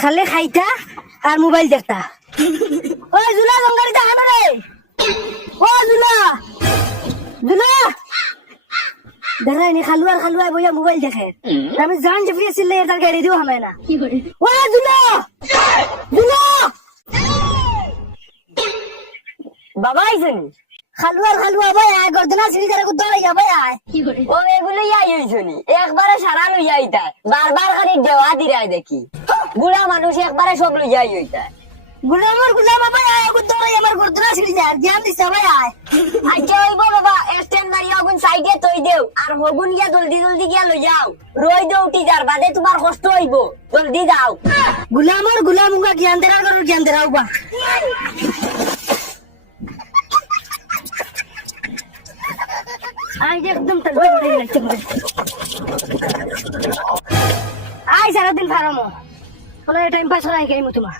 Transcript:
খালে খাইতা আর মোবাইল দেখতা। ওই জুলা গঙ্গারিটা হবে রে। ও জুলা বইয়া মোবাইল দেখে। আমি জান যে ফিরে সিলে তার গাড়ি দিও হামে না ও জুলা জুলা বাবা আইসনি খালুয়া খালুয়া ভাই আয় গর্দনা সিঁড়ি ভাই আয় ও এগুলো ইয়াই হইছনি একবারে সারা লইয়া ইতায় বারবার খালি দেওয়া দিরাই দেখি। বুড়া মানুষ একবারে সব লইয়াই হইতায় গুলামর গুলাম ভাই আয় আমার যায় জ্ঞান দিছে ভাই আয়। আচ্ছা হইব বাবা স্ট্যান্ড মারি সাইডে দেও আর হগুন গিয়া জলদি জলদি গিয়া লই যাও। রই দেও উঠি যার বাদে তোমার কষ্ট হইব জলদি যাও। গুলামর গুলাম জ্ঞান দেরা জ্ঞান দেরা উবা আই একদম তলবে করে লাগছে। আই সারাদিন ফারামো। কোনো টাইম পাস করাই গেম তোমার।